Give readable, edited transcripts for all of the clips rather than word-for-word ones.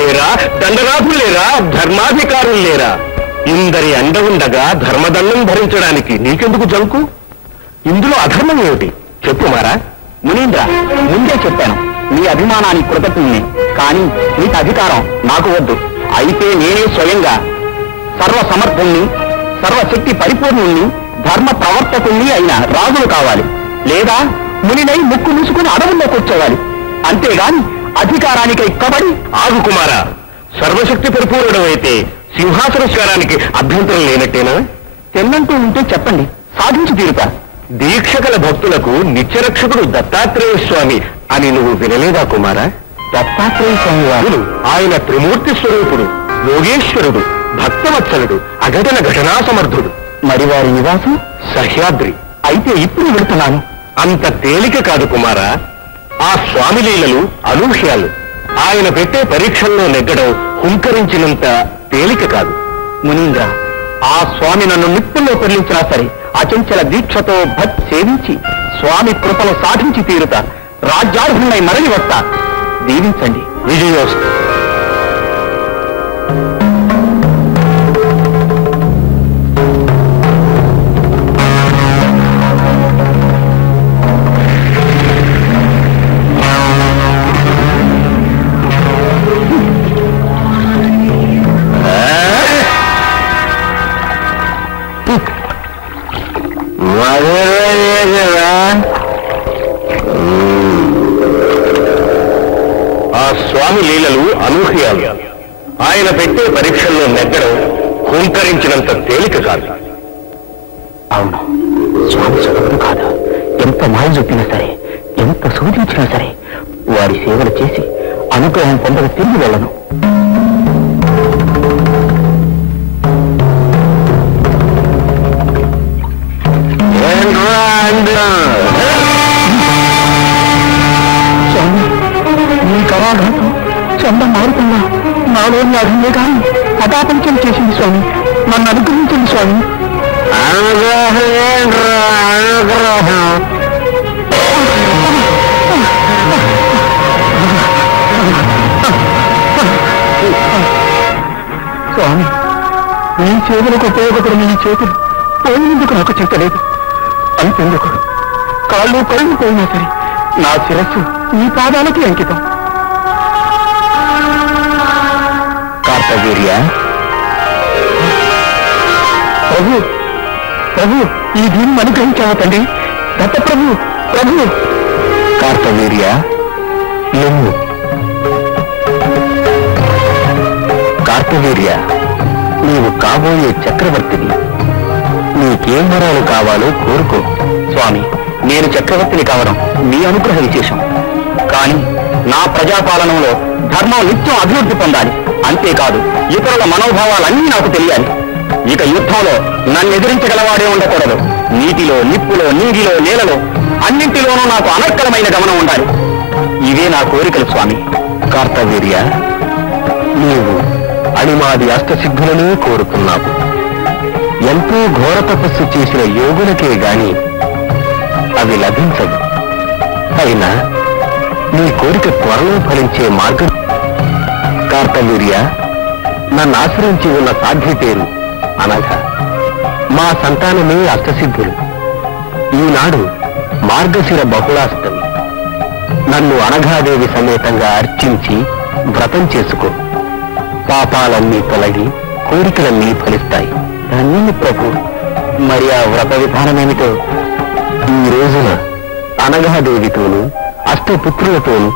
లేరా, దండరాజులు లేరా, ధర్మాధికారులు లేరా? ఇందరి అండ ఉండగా ధర్మదండం భరించడానికి నీకెందుకు జంకు? ఇందులో అధర్మం ఏమిటి చెప్పు మారా. మునీంద్ర, ముందే చెప్పాను మీ అభిమానానికి కృతజ్ఞుణ్ణి. కానీ మీకు అధికారం నాకు వద్దు. అయితే నేనే స్వయంగా సర్వసమర్థుణ్ణి, సర్వశక్తి పరిపూర్ణుణ్ణి, ధర్మ ప్రవర్తకుణ్ణి అయిన రాజులు కావాలి. లేదా మునినై ముక్కు మూసుకుని అడవుల్లో కూర్చోవాలి. అంతేగాని అధికారానికై కబడి. ఆగు కుమారా, సర్వశక్తి పరిపూర్ణుడు అయితే సింహాసన స్వరానికి అభ్యంతరం లేనట్టేనా? తెల్లంటూ ఉంటే చెప్పండి, సాధించి తీరుతా. దీక్షకల భక్తులకు నిత్యరక్షకుడు దత్తాత్రేయ స్వామి అని నువ్వు వినలేదా కుమారా? దత్తాత్రేయ స్వామి వారు ఆయన త్రిమూర్తి స్వరూపుడు, యోగేశ్వరుడు, భక్తవత్సలుడు, అఘటన ఘటనా సమర్థుడు. మరి వారి నివాసం సహ్యాద్రి. అయితే ఇప్పుడు వెళుతున్నాను. అంత తేలిక కాదు కుమారా. ఆ స్వామి లీలలు అనూహ్యాలు. ఆయన పెట్టే పరీక్షల్లో నెగ్గడం హుంకరించినంత తేలిక కాదు. మునీంద్ర, ఆ స్వామి నన్ను నిప్పుల్లో పెళ్లించినా సరే అచంచల దీక్షతో భక్తి సేవించి స్వామి కృపను సాధించి తీరుతా. రాజ్యార్హున్నై మరలి వస్తా. దీవించండి. విజయోస్తు. ఆ స్వామి లీలలు అనూహ్యాలు. ఆయన పెట్టే పరీక్షల్లో నెగ్గడం హుంకరించినంత తేలిక కాదు. అవును, స్వామి సులభం కాదు. ఎంత మాయ చూపినా సరే, ఎంత సూచించినా సరే వారి సేవలు చేసి అనుగ్రహం పొందక తిరిగి వెళ్ళను. స్వామి, మీ కరాఘాతం చంద మారుతున్నా నాలోని అభిమే కానీ అటాపంచం చేసింది స్వామి. నన్ను అనుగ్రహించండి స్వామి. స్వామి, మీ చేతులకు ఉపయోగపడిన ఈ చేతులు పోయినందుకు నాకు చింతలేదు. అంతెందుకు కాళ్ళు కళ్ళు పోయినా సరే నా శిరస్సు ఈ పాదాలకి అంకితం. కార్తవీర్య, ప్రభు ప్రభు, ఈ దీన్ని అనుగ్రహించావా తండ్రి? దత్త ప్రభు ప్రభు. కార్తవీర్య, నువ్వు కార్తవీర్య, నీవు కాబోయే చక్రవర్తిని. నీకేం వరాలు కావాలో కోరుకో. స్వామి, నేను చక్రవర్తిని కావడం మీ అనుగ్రహ విశేషం. కానీ నా ప్రజాపాలనలో ధర్మం నిత్యం అభివృద్ధి పొందాలి. అంతేకాదు ఇతరుల మనోభావాలన్నీ నాకు తెలియాలి. ఇక యుద్ధంలో నన్ను ఎదిరించగలవాడే ఉండకూడదు. నీటిలో, నిప్పులో, నీటిలో, నేలలో అన్నింటిలోనూ నాకు అనర్కలమైన గమనం ఉండాలి. ఇవే నా కోరికలు స్వామి. కార్తవీర్య, నీవు అణిమాది అష్టసిద్ధులనే కోరుకున్నావు. ఎంతో ఘోర తపస్సు చేసిన యోగులకే గాని అవి లభించవు. అయినా నీ కోరిక త్వరలో ఫలించే మార్గం. కార్తవీర్య, నన్ను ఆశ్రయించి ఉన్న సాధ్య పేరు అనఘ. మా సంతానమే అష్టసిద్ధులు. ఈనాడు మార్గశిర బహుళాష్టమి. నన్ను అనఘాదేవి సమేతంగా అర్చించి వ్రతం చేసుకో. పాపాలన్నీ తొలగి కోరికలన్నీ ఫలిస్తాయి. ధన్యుని ప్రభు. మరి ఆ వ్రత విధానమేమిటో? ఈ రోజున అనఘాదేవితోనూ అష్టపుత్రులతోనూ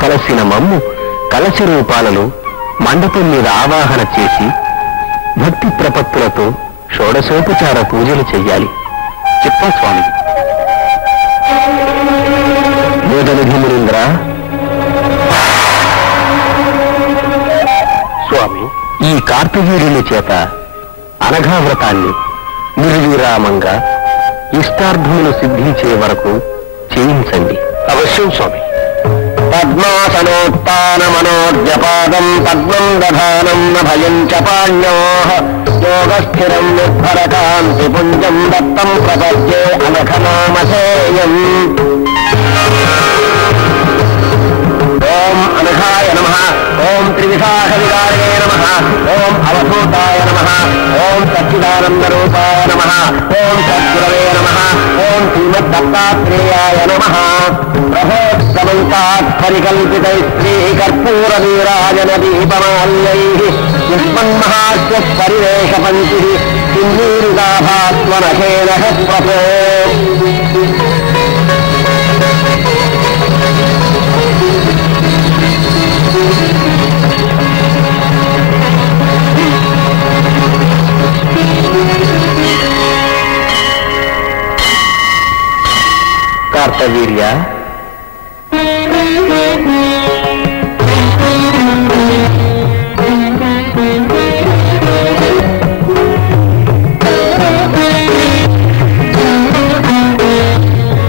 కలసిన మమ్ము కలశ రూపాలలో మండపం మీద ఆవాహన చేసి భక్తి ప్రపత్తులతో షోడశోపచార పూజలు చెయ్యాలి. చెప్పా స్వామి. బోధనిధి మునీంద్ర. స్వామి, ఈ కార్తవీర్యుని చేత అనఘావ్రతాన్ని నిర్విరామంగా ఇష్టార్థములు సిద్ధించే వరకు చేయించండి. అవశ్యం స్వామి. పద్మాసనోత్నమనోద్యపాదం పద్మం దధానం భయం చ పాణ్యో యోగస్థిరం నిర్భరకాంతి పుంజం దత్తం ప్రపద్యే అనఘనామసేయం. ఓం అనఘాయ నమః, ఓం త్రివిశాఖ వికారే నమః, ఓం అవధూతాయ నమః, ఓం సచ్చిదానంద రూపాయ నమః, ఓం సద్గురవే నమః, ఓం శ్రీమద్దత్తాత్రేయాయ నమః. ప్రభోత్సవంతాత్ పరికల్పితైస్త్రీ కర్పూర వీరాజన దీపమాల్యైః యుష్మన్మహాస్య పరివేష పంక్తిః కిన్నీరితాభాస్వనఖేన ప్రభో. కార్తవీర్య,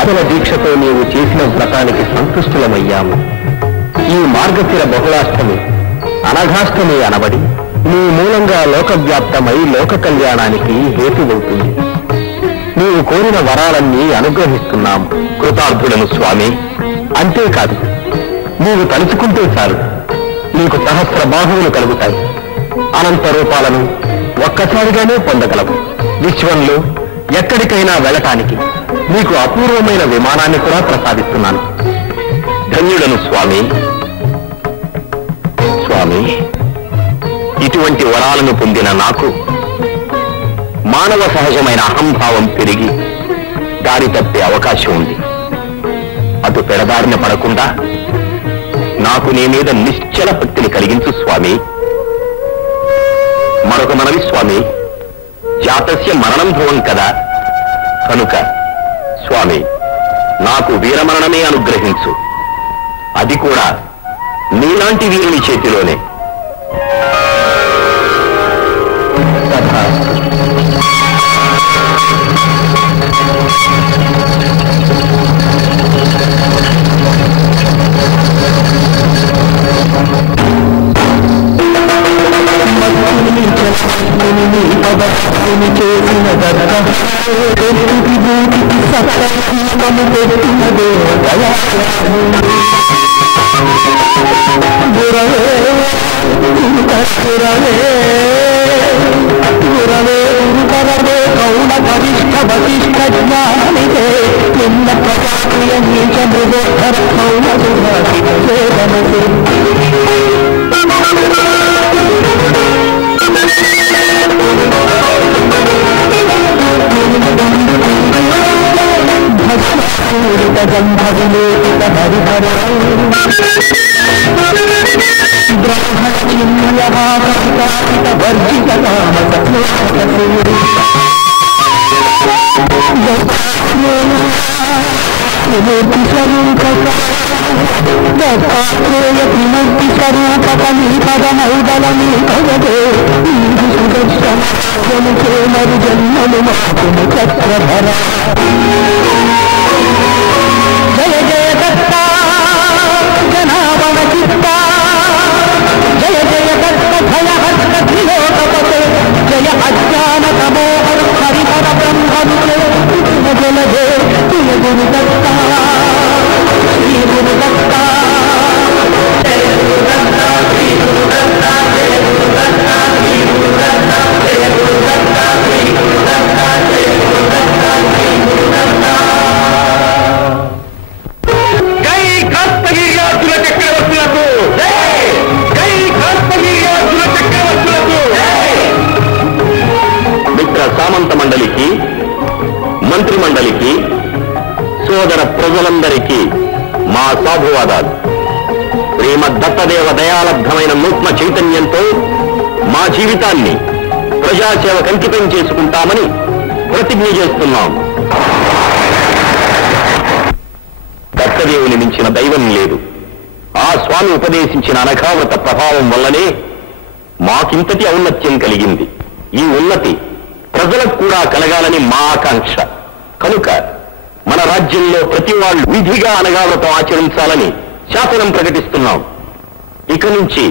అతల దీక్షతో నీవు చేసిన వ్రతానికి సంతుష్టులమయ్యాము. ఈ మార్గశిర బహుళాష్టమి అనఘాష్టమి అనబడి నీ మూలంగా లోకవ్యాప్తమై లోక కళ్యాణానికి హేతువవుతుంది. నీవు కోరిన వరాలన్నీ అనుగ్రహిస్తున్నాము. కృతార్థులను స్వామి. అంతేకాదు, నీవు తలుచుకుంటే చాలు నీకు సహస్ర బాహువులు కలుగుతాయి. అనంత రూపాలను ఒక్కసారిగానే పొందగలవు. విశ్వంలో ఎక్కడికైనా వెళ్ళటానికి నీకు అపూర్వమైన విమానాన్ని కూడా ప్రసాదిస్తున్నాను. ధన్యుడను స్వామి. స్వామి, ఇటువంటి వరాలను పొందిన నాకు మానవ సహజమైన అహంభావం పెరిగి దారి తప్పే అవకాశం ఉంది. అటు పెడదారిన పడకుండా నాకు నీ మీద నిశ్చల భక్తిని కలిగించు స్వామి. మరొక మనవి స్వామి, జాతస్య మరణం భవం కదా, కనుక స్వామి నాకు వీరమరణమే అనుగ్రహించు. అది కూడా నీలాంటి వీరుని చేతిలోనే. జయ జయ దత్త జనావన చిత్త, జయ జయ దత్త భయహస్త త్రిలోకపతే, జయ అజ్ఞాన తమోహర హరిహర బ్రహ్మరుతే, జలదే తుయ గురు దత్త శ్రీ గురు దత్త. జయ గురు దత్త శ్రీ గురు దత్త, జయ గురు దత్త శ్రీ గురు దత్త, జయ గురు దత్త శ్రీ గురు దత్త, జయ గురు దత్త శ్రీ గురు దత్త. జై కార్తవీర్యార్జున చక్రవర్తులకు, జై కార్తవీర్యార్జున చక్రవర్తులకు. మిత్ర సామంత మండలికి, మంత్రి మండలికి, సోదర ప్రజలందరికీ మా సాధువాదాలు. శ్రీమద్దత్తదేవ దయాలబ్ధమైన నూత్న చైతన్యంతో మా జీవితాన్ని ప్రజాసేవకు అంకితం చేసుకుంటామని ప్రతిజ్ఞ చేస్తున్నాం. దత్తదేవుని మించిన దైవం లేదు. ఆ స్వామి ఉపదేశించిన అనఘావ్రత ప్రభావం వల్లనే మాకింతటి ఔన్నత్యం కలిగింది. ఈ ఉన్నతి ప్రజలకు కూడా కలగాలని మా ఆకాంక్ష. కనుక మన రాజ్యంలో ప్రతి వాళ్ళు విధిగా అనఘావ్రతం ఆచరించాలని శాసనం ప్రకటిస్తున్నాం. ఇక నుంచి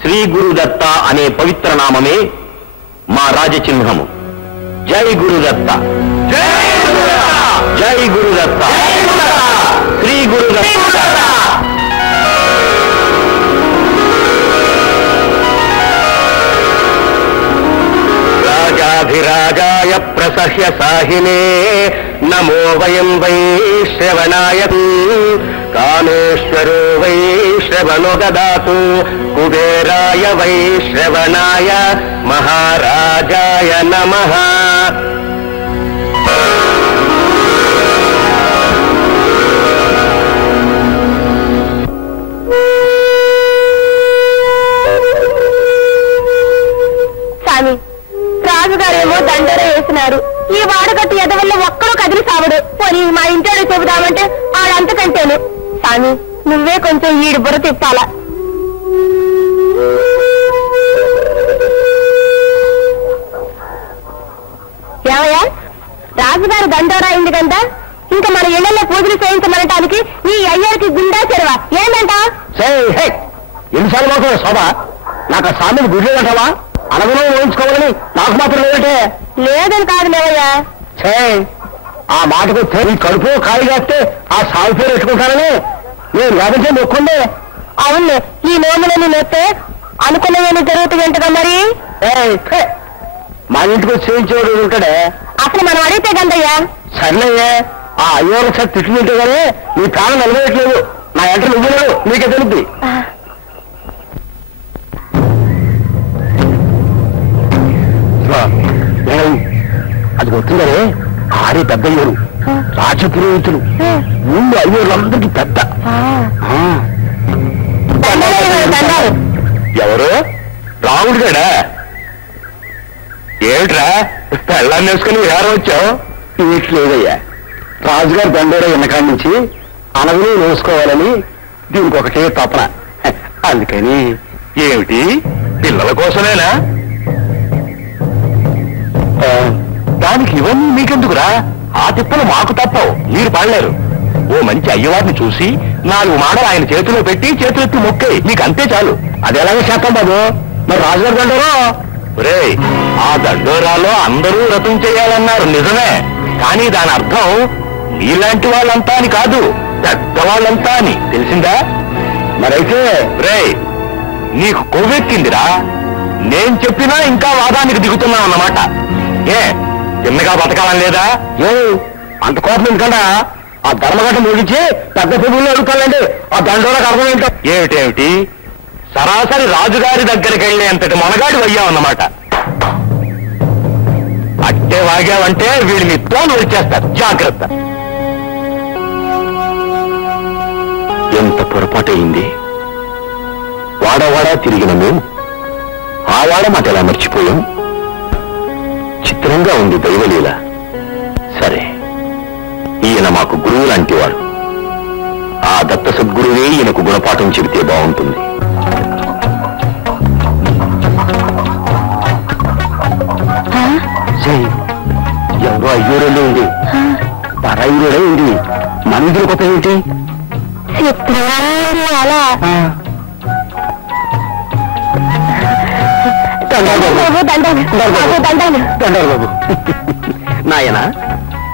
శ్రీ గురుదత్త అనే పవిత్ర నామమే మా రాజచిహ్నము. జై గురుదత్త, జై గురుదత్త, శ్రీ గురుదత్త. శ్రవణాధిరాజాయ ప్రసహ్య సాహినే నమో వయం వై శ్రవణాయ కామేశ్వరో వై శ్రవణో దదాతు కుబేరాయ వై శ్రవణాయ మహారాజాయ నమః. స్వామి, రాజుగారేమో దండర వేసినారు. ఈ వాడకట్టు ఎదవల్ల ఒక్కడూ కదిలి సావడు. పోనీ మా ఇంట్లో చెబుదామంటే ఆడంతకంటేను. స్వామి, నువ్వే కొంచెం ఈడు బుర్ర తిప్పాలా. ఏమయ్యా, రాజుగారు దండోరా అయింది కదా, ఇంకా మన ఇళ్లలో పూజలు చేయించమనటానికి ఈ అయ్యారికి గుండా చెరువా ఏందంట? ఎన్నిసార్లు మాత్రం శోభ, నాకు ఆ సామెను గుడ్లు అంటావా? అనగుణం ఊహించుకోవాలని నాకు మాత్రం లేదంటే. లేదని కాదు లేవయ్యా. ఆ మాటకు ఈ కడుపు ఖాళీ కాస్తే ఆ సాగు పేరు పెట్టుకుంటానని నేను లేదంటే మొక్కుండే. అవును, ఈ నోములని నొత్తే అనుకున్నవేమి జరుగుతుందంటగా మరి. మా ఇంటికి వచ్చి చేయించేవాడు ఉంటాడే. అసలు మనం అడిగితే గందయ్యా. సర్లేయే, ఆ అయ్యోళ్ళ సార్ తిట్లు తింటే కానీ నీ ప్రాణం నిలబెట్టలేదు. నా ఎంట నువ్వు నీకే తెలుద్ది. అది వస్తుందరే, ఆరే పెద్ద అయ్యోరు, రాజపురోహితులు, ఊళ్ళో అయ్యోళ్ళందరికీ పెద్ద. ఎవరు? రాముడు గడా? ఏమిట్రా పెళ్ళాన్ని వేసుకుని ఎవరు వచ్చావు? ఇట్లేదయ్యా, రాజుగారు దండోరా ఎన్నకాడి నుంచి అనగుని వేసుకోవాలని దీనికి ఒకటే తపన. అందుకని. ఏమిటి, పిల్లల కోసమేనా? దానికి ఇవన్నీ మీకెందుకురా? ఆ తిప్పలు మాకు తప్పవు, మీరు పడలేరు. ఓ మంచి అయ్యవారిని చూసి 4 మాటలు ఆయన చేతిలో పెట్టి చేతులెత్తి మొక్కే, మీకు అంతే చాలు. అది ఎలాగే చేస్తాం బాబు. మరి రాజుగారు దండోరా? రే, ఆ దండోరాలో అందరూ వ్రతం చేయాలన్నారు నిజమే, కానీ దాని అర్థం నీలాంటి వాళ్ళంతా అని కాదు, పెద్దవాళ్ళంతా అని. తెలిసిందా? మరైతే రే, నీకు కొవ్వెక్కిందిరా. నేను చెప్పినా ఇంకా వాదానికి దిగుతున్నావు అన్నమాట. ఏ చిన్నగా బతకాలని లేదా? అంత కోపం ఎందుకంటే ఆ ధర్మగట్ట ముగించి పెద్ద పువ్వుల్లో అడుగుతానండి. ఆ దండోరకు అర్థం ఏంటో? ఏమిటేమిటి, సరాసరి రాజుగారి దగ్గరికి వెళ్ళి అంతటి మొనగాడి అయ్యావన్నమాట. అట్టే వాగావంటే వీళ్ళు మీ తోలు వచ్చేస్తారు, జాగ్రత్త. ఎంత పొరపాటయింది. వాడవాడా తిరిగిన మేము ఆ వాడ మాట ఎలా మర్చిపోయాం? చిత్రంగా ఉంది దైవలీల. సరే, ఈయన మాకు గురువు లాంటి వాడు. ఆ దత్త సద్గురువే ఈయనకు గుణపాఠం చెబితే బాగుంటుంది. ఎవరో అయ్యూరోలో ఉంది, పరాయూరోడే ఉంది. మన ఇందులో కొత్త ఏంటి? బాబు నాయన,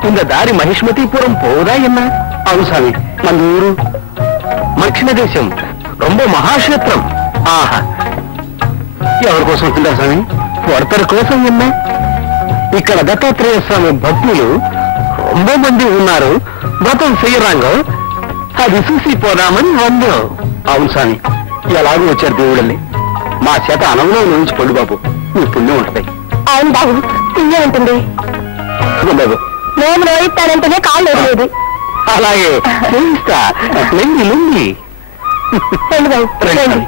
இந்த దారి మహిష్మతీపురం పోదా ఎన్నా? అవును స్వామి, మన ఊరు దక్షిణ దేశం, ரொம்ப మహాక్షేత్రం. ఆహా, ఎవరి కోసం వస్తుంటారు స్వామి? ఒడతరి కోసం ఎన్నా? ఇక్కడ దత్తాత్రేయ స్వామి భక్తులు ரொம்ப మంది ఉన్నారు. వ్రతం చెయ్యరాంగో, అది చూసి పోదామని వందో. అవును స్వామి, ఎలాగూ వచ్చారు దేవుళ్ళని. మా చేత అనంలో నుంచి పడు బాబు, నీ పుణ్యం ఉంటది. అవును బాబు, పుణ్యం ఉంటుంది బాబు. మేము రోయిస్తానంటేనే కాళ్ళు లేదు. అలాగే లొంగి రండి బాబు, రండి.